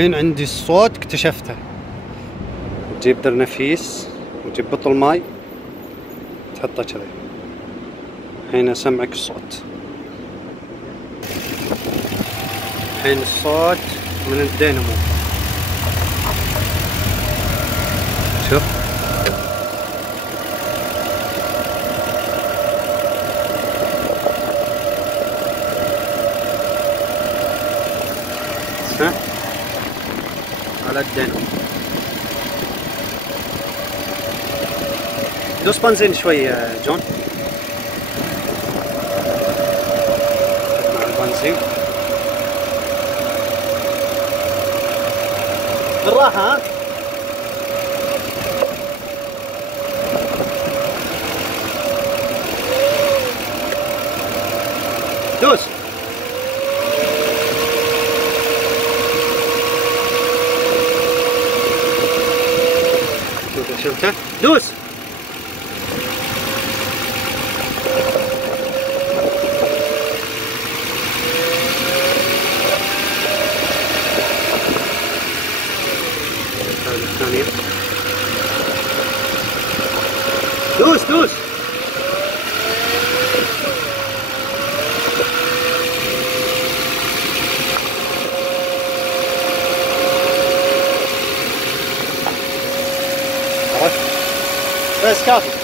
الحين عندي الصوت اكتشفته. تجيب درنفيس وتجيب بطل ماي تحطه كذا. الحين اسمعك الصوت. الحين الصوت من الدينامو. شوف ها على الدينامو. دوس بنزين شوي يا جون مع البنزين بالراحة. ها دوس. شفته؟ دوس. الثانية دوس دوس. بس كافي.